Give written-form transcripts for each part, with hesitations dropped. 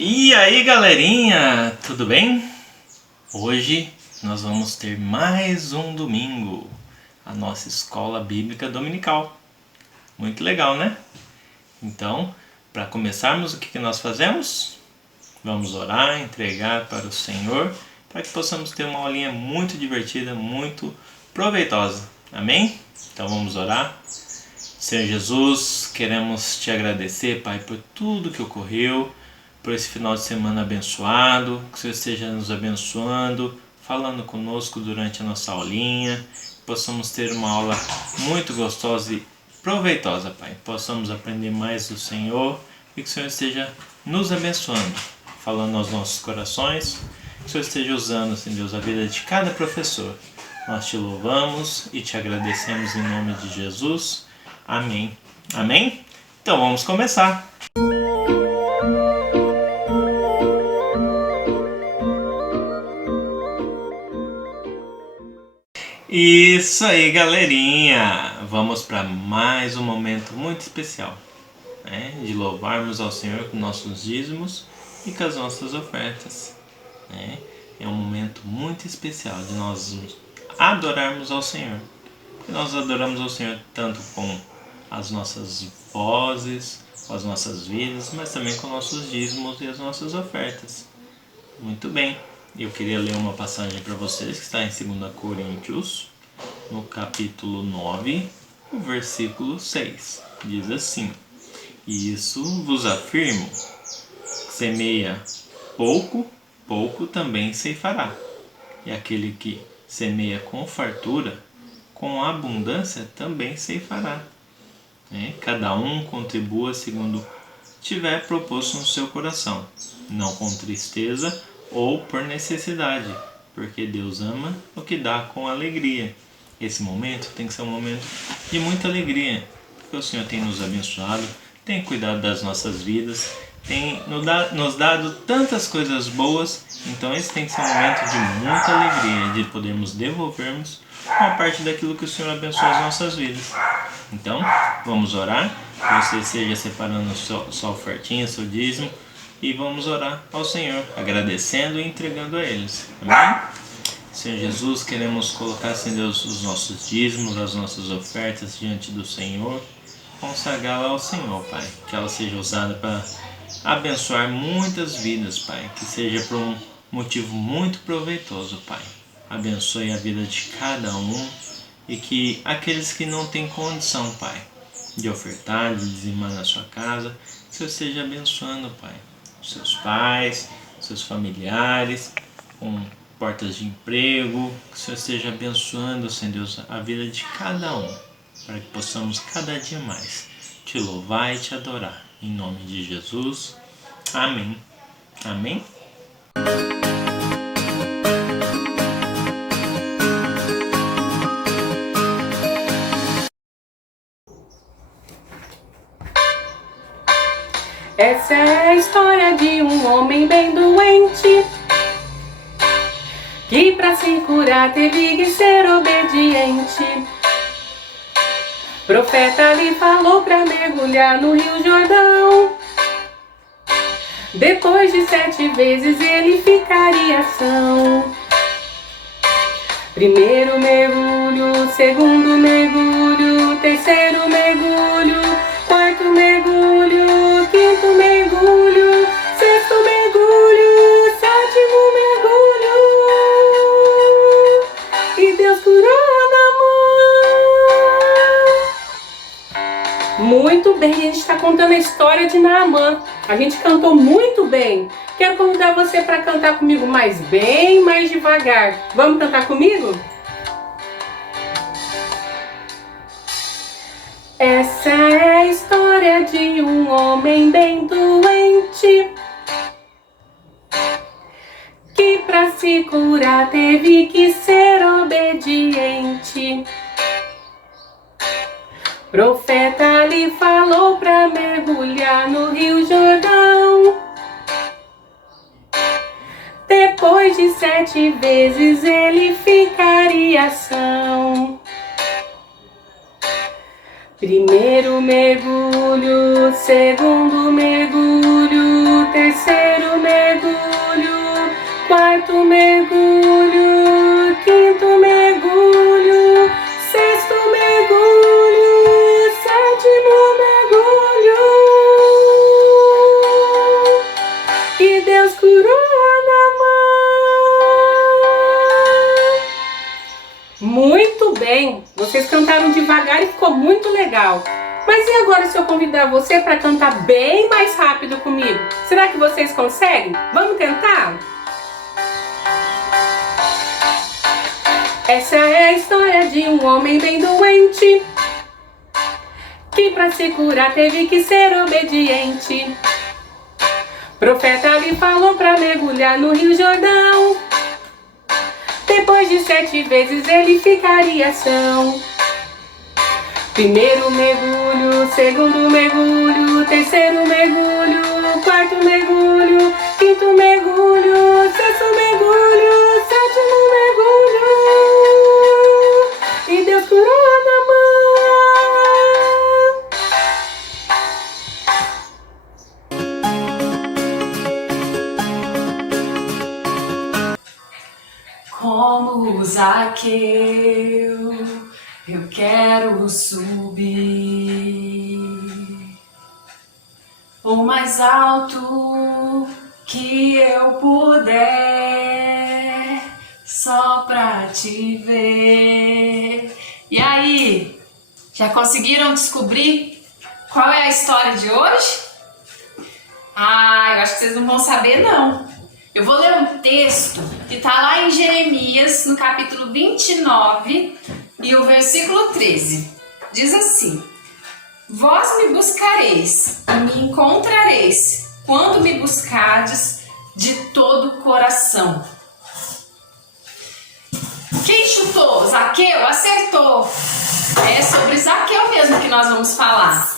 E aí, galerinha, tudo bem? Hoje nós vamos ter mais um domingo, a nossa escola bíblica dominical. Muito legal, né? Então, para começarmos, o que nós fazemos? Vamos orar, entregar para o Senhor, para que possamos ter uma aulinha muito divertida, muito proveitosa. Amém? Então vamos orar. Senhor Jesus, queremos te agradecer, Pai, por tudo que ocorreu, por esse final de semana abençoado, que o Senhor esteja nos abençoando, falando conosco durante a nossa aulinha, que possamos ter uma aula muito gostosa e proveitosa, Pai. Possamos aprender mais do Senhor e que o Senhor esteja nos abençoando, falando aos nossos corações, que o Senhor esteja usando, Senhor Deus, a vida de cada professor. Nós te louvamos e te agradecemos em nome de Jesus. Amém. Amém? Então vamos começar. Isso aí, galerinha! Vamos para mais um momento muito especial, né? De louvarmos ao Senhor com nossos dízimos e com as nossas ofertas, né? É um momento muito especial de nós adorarmos ao Senhor. E nós adoramos ao Senhor tanto com as nossas vozes, com as nossas vidas, mas também com nossos dízimos e as nossas ofertas. Muito bem, eu queria ler uma passagem para vocês que está em 2 Coríntios, no capítulo 9, o versículo 6. Diz assim: "E isso vos afirmo, semeia pouco, pouco também ceifará. E aquele que semeia com fartura, com abundância também ceifará. Cada um contribua segundo tiver proposto no seu coração, não com tristeza ou por necessidade, porque Deus ama o que dá com alegria." Esse momento tem que ser um momento de muita alegria, porque o Senhor tem nos abençoado, tem cuidado das nossas vidas, tem nos dado tantas coisas boas. Então esse tem que ser um momento de muita alegria, de podermos devolvermos uma parte daquilo que o Senhor abençoa as nossas vidas. Então, vamos orar, que você esteja separando sua ofertinha, seu dízimo, e vamos orar ao Senhor, agradecendo e entregando a eles. Amém? Senhor Jesus, queremos colocar, Senhor Deus, os nossos dízimos, as nossas ofertas diante do Senhor, consagrá-la ao Senhor, Pai, que ela seja usada para abençoar muitas vidas, Pai, que seja por um motivo muito proveitoso, Pai. Abençoe a vida de cada um e que aqueles que não têm condição, Pai, de ofertar, de dizimar na sua casa, que o Senhor esteja abençoando, Pai, os seus pais, seus familiares, com portas de emprego, que o Senhor esteja abençoando, Senhor Deus, a vida de cada um, para que possamos cada dia mais te louvar e te adorar. Em nome de Jesus. Amém. Amém? Essa é a história de um homem bem doente, que pra se curar teve que ser obediente. Profeta lhe falou pra mergulhar no Rio Jordão. Depois de 7 vezes ele ficaria são. Primeiro mergulho, segundo mergulho, terceiro mergulho, quarto mergulho, quinto mergulho, sexto mergulho, sétimo mergulho. E Deus curou Naamã. Muito bem, a gente está contando a história de Naamã. A gente cantou muito bem. Quero convidar você para cantar comigo mais bem, mais devagar. Vamos cantar comigo? Essa é a história de um homem bem doente, que pra se curar teve que ser obediente. Profeta lhe falou pra mergulhar no Rio Jordão. Depois de 7 vezes ele ficaria são. Primeiro mergulho, segundo mergulho, terceiro terceiro mergulho, quarto mergulho, quinto mergulho, sexto mergulho, sétimo mergulho. E Deus curou Naamã. Muito bem, vocês cantaram devagar e ficou muito legal. Mas e agora se eu convidar você para cantar bem mais rápido comigo? Será que vocês conseguem? Vamos tentar? Essa é a história de um homem bem doente, que para se curar teve que ser obediente. Profeta lhe falou para mergulhar no Rio Jordão. Depois de 7 vezes ele ficaria são. Primeiro mergulho, segundo mergulho, terceiro mergulho, quarto mergulho, quinto mergulho, sexto mergulho, sétimo mergulho. E Deus curou Naamã. Como Zaqueu, eu quero subir o mais alto que eu puder, só pra te ver. E aí, já conseguiram descobrir qual é a história de hoje? Eu acho que vocês não vão saber não. Eu vou ler um texto que está lá em Jeremias, no capítulo 29, e o versículo 13. Diz assim: Vós me buscareis e me encontrareis, quando me buscardes de todo o coração. Quem chutou? Zaqueu? Acertou! É sobre Zaqueu mesmo que nós vamos falar.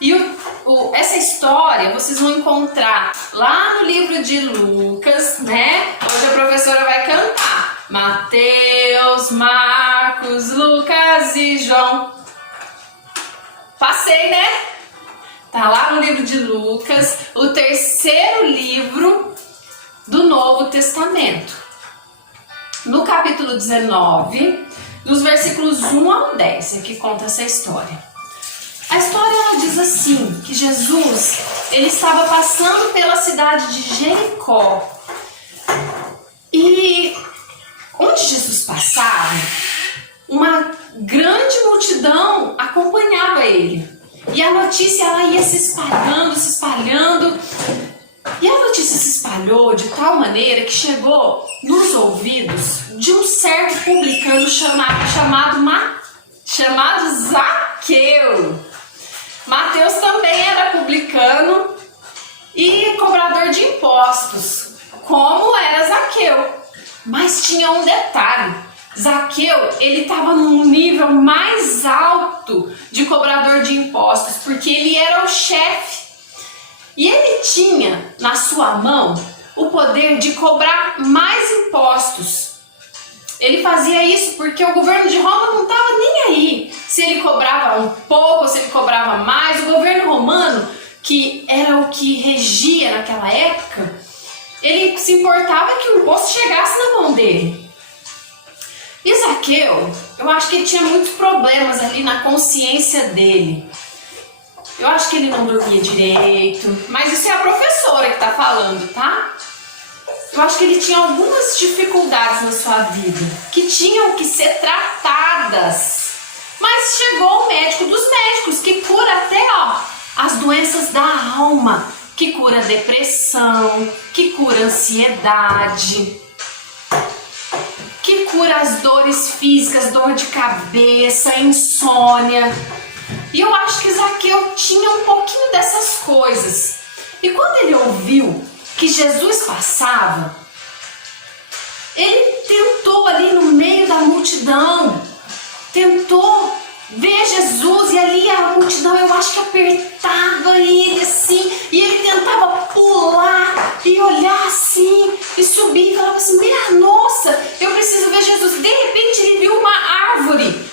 E essa história vocês vão encontrar lá no livro de Lucas, né? Hoje a professora vai cantar Mateus, Marcos, Lucas e João. Passei, né? Tá lá no livro de Lucas, o terceiro livro do Novo Testamento. No capítulo 19, dos versículos 1 ao 10, é que conta essa história. A história ela diz assim, que Jesus ele estava passando pela cidade de Jericó. E onde Jesus passava, uma grande multidão acompanhava ele. E a notícia ela ia se espalhando, se espalhando. E a notícia se espalhou de tal maneira que chegou nos ouvidos de um certo publicano chamado Zaqueu. Mateus também era publicano e cobrador de impostos, como era Zaqueu. Mas tinha um detalhe: Zaqueu ele estava num nível mais alto de cobrador de impostos, porque ele era o chefe. E ele tinha na sua mão o poder de cobrar mais impostos. Ele fazia isso porque o governo de Roma não estava nem aí se ele cobrava um pouco, se ele cobrava mais. O governo romano, que era o que regia naquela época, ele se importava que o imposto chegasse na mão dele. E Zaqueu, eu acho que ele tinha muitos problemas ali na consciência dele. Eu acho que ele não dormia direito, mas isso é a professora que está falando, tá? Eu acho que ele tinha algumas dificuldades na sua vida que tinham que ser tratadas. Mas chegou o médico dos médicos, que cura até as doenças da alma, que cura a depressão, que cura a ansiedade, que cura as dores físicas, dor de cabeça, insônia. E eu acho que Zaqueu tinha um pouquinho dessas coisas. E quando ele ouviu que Jesus passava, ele tentou ali no meio da multidão, tentou ver Jesus, e ali a multidão eu acho que apertava ele assim, e ele tentava pular e olhar assim e subir e falava assim: minha nossa, eu preciso ver Jesus. De repente ele viu uma árvore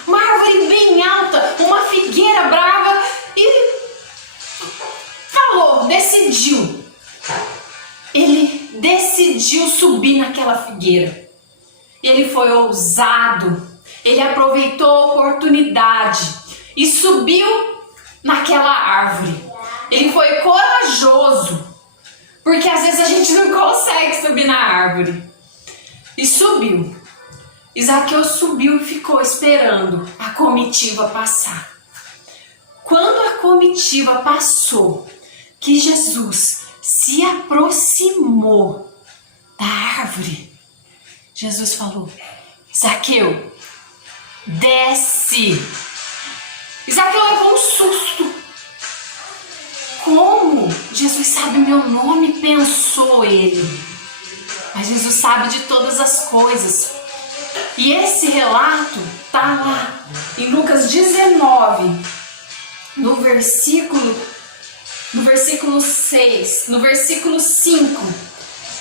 bem alta, uma figueira brava, e ele falou, decidiu: decidiu subir naquela figueira. Ele foi ousado, ele aproveitou a oportunidade e subiu naquela árvore. Ele foi corajoso, porque às vezes a gente não consegue subir na árvore. E subiu. E Zaqueu subiu e ficou esperando a comitiva passar. Quando a comitiva passou, que Jesus se aproximou da árvore, Jesus falou: Zaqueu, desce. E Zaqueu levou um susto. Como? Jesus sabe o meu nome, pensou ele. Mas Jesus sabe de todas as coisas. E esse relato está lá em Lucas 19, no versículo 6, no versículo 5.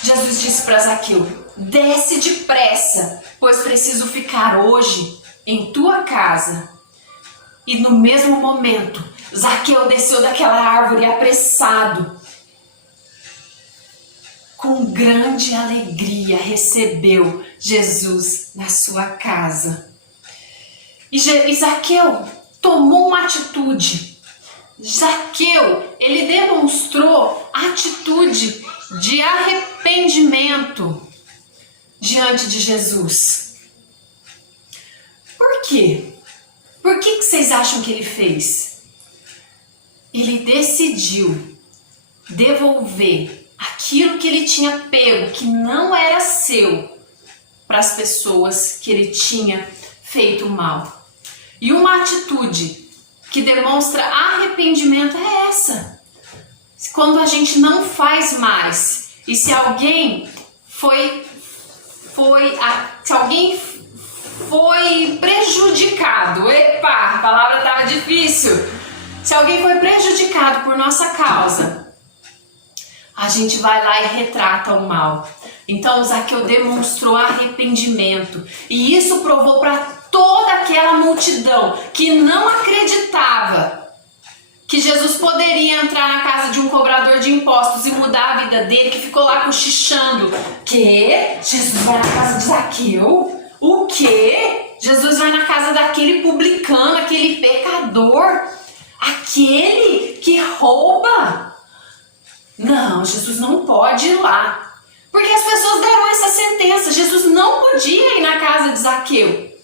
Jesus disse para Zaqueu: desce depressa, pois preciso ficar hoje em tua casa. E no mesmo momento, Zaqueu desceu daquela árvore apressado. Com grande alegria recebeu Jesus na sua casa. E Zaqueu tomou uma atitude. Zaqueu, ele demonstrou atitude de arrependimento diante de Jesus. Por quê? Por que vocês acham que ele fez? Ele decidiu devolver aquilo que ele tinha pego, que não era seu, para as pessoas que ele tinha feito mal. E uma atitude que demonstra arrependimento é essa. Quando a gente não faz mais, e se alguém foi prejudicado, a palavra estava difícil. Se alguém foi prejudicado por nossa causa, a gente vai lá e retrata o mal. Então Zaqueu demonstrou arrependimento. E isso provou para toda aquela multidão que não acreditava que Jesus poderia entrar na casa de um cobrador de impostos e mudar a vida dele, que ficou lá cochichando. Que? Jesus vai na casa de Zaqueu? O quê? Jesus vai na casa daquele publicano, aquele pecador, aquele que rouba? Não, Jesus não pode ir lá. Porque as pessoas deram essa sentença. Jesus não podia ir na casa de Zaqueu.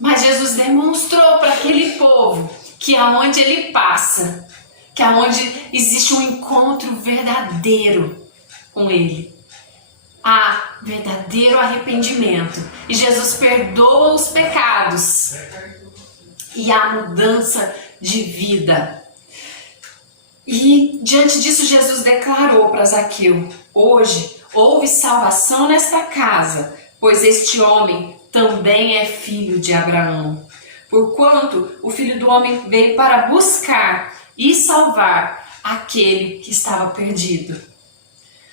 Mas Jesus demonstrou para aquele povo que aonde ele passa, que aonde existe um encontro verdadeiro com ele, há verdadeiro arrependimento. E Jesus perdoa os pecados e há mudança de vida. E diante disso Jesus declarou para Zaqueu: hoje houve salvação nesta casa, pois este homem também é filho de Abraão. Porquanto o Filho do Homem veio para buscar e salvar aquele que estava perdido.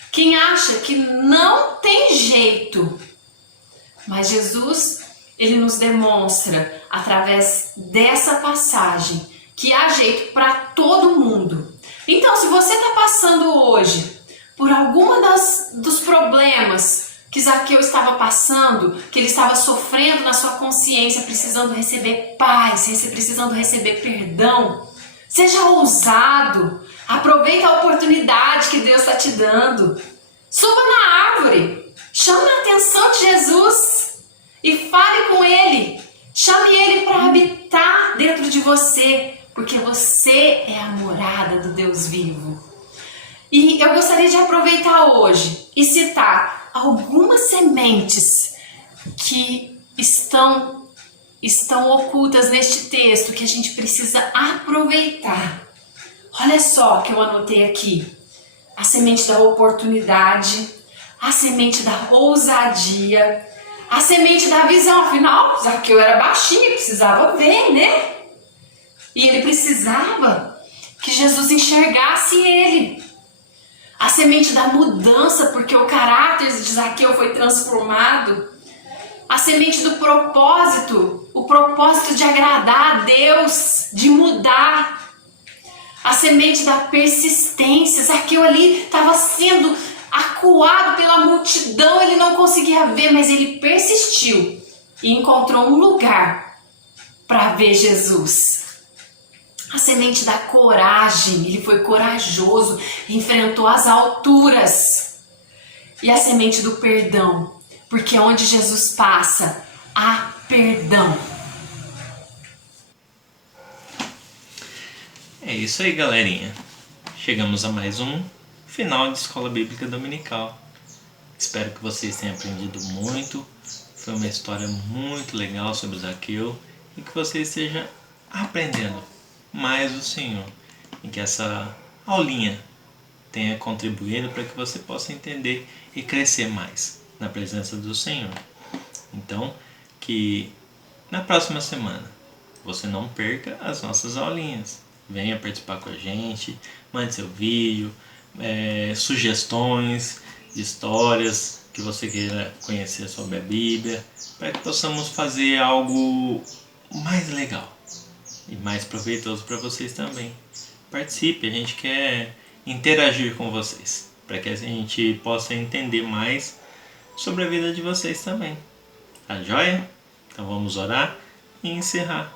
Quem acha que não tem jeito, mas Jesus, ele nos demonstra através dessa passagem que há jeito para todo mundo. Então, se você está passando hoje por alguma dos problemas que Zaqueu estava passando, que ele estava sofrendo na sua consciência, precisando receber paz, precisando receber perdão, seja ousado, aproveite a oportunidade que Deus está te dando. Suba na árvore, chame a atenção de Jesus e fale com Ele. Chame Ele para habitar dentro de você, porque você é a morada do Deus vivo. E eu gostaria de aproveitar hoje e citar algumas sementes que estão ocultas neste texto, que a gente precisa aproveitar. Olha só que eu anotei aqui: a semente da oportunidade, a semente da ousadia, a semente da visão. Afinal, Zaqueu era baixinho, precisava ver, né? E ele precisava que Jesus enxergasse ele. A semente da mudança, porque o caráter de Zaqueu foi transformado. A semente do propósito, o propósito de agradar a Deus, de mudar. A semente da persistência. Zaqueu ali estava sendo acuado pela multidão, ele não conseguia ver, mas ele persistiu e encontrou um lugar para ver Jesus. A semente da coragem, ele foi corajoso, enfrentou as alturas. E a semente do perdão, porque onde Jesus passa, há perdão. É isso aí, galerinha. Chegamos a mais um final de Escola Bíblica Dominical. Espero que vocês tenham aprendido muito. Foi uma história muito legal sobre Zaqueu e que você esteja aprendendo mais o Senhor e que essa aulinha tenha contribuído para que você possa entender e crescer mais na presença do Senhor. Então, que na próxima semana você não perca as nossas aulinhas. Venha participar com a gente, mande seu vídeo, sugestões de histórias que você queira conhecer sobre a Bíblia, para que possamos fazer algo mais legal e mais proveitoso para vocês também. Participe, a gente quer interagir com vocês, para que a gente possa entender mais sobre a vida de vocês também. Tá joia? Então vamos orar e encerrar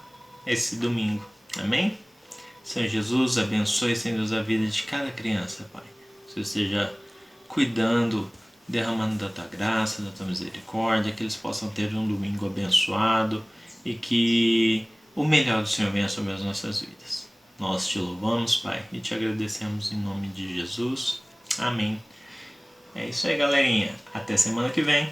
esse domingo. Amém? Senhor Jesus, abençoe, Senhor Deus, a vida de cada criança, Pai. Que o Senhor esteja cuidando, derramando da Tua graça, da Tua misericórdia, que eles possam ter um domingo abençoado e que o melhor do Senhor venha sobre as nossas vidas. Nós te louvamos, Pai, e te agradecemos em nome de Jesus. Amém. É isso aí, galerinha. Até semana que vem.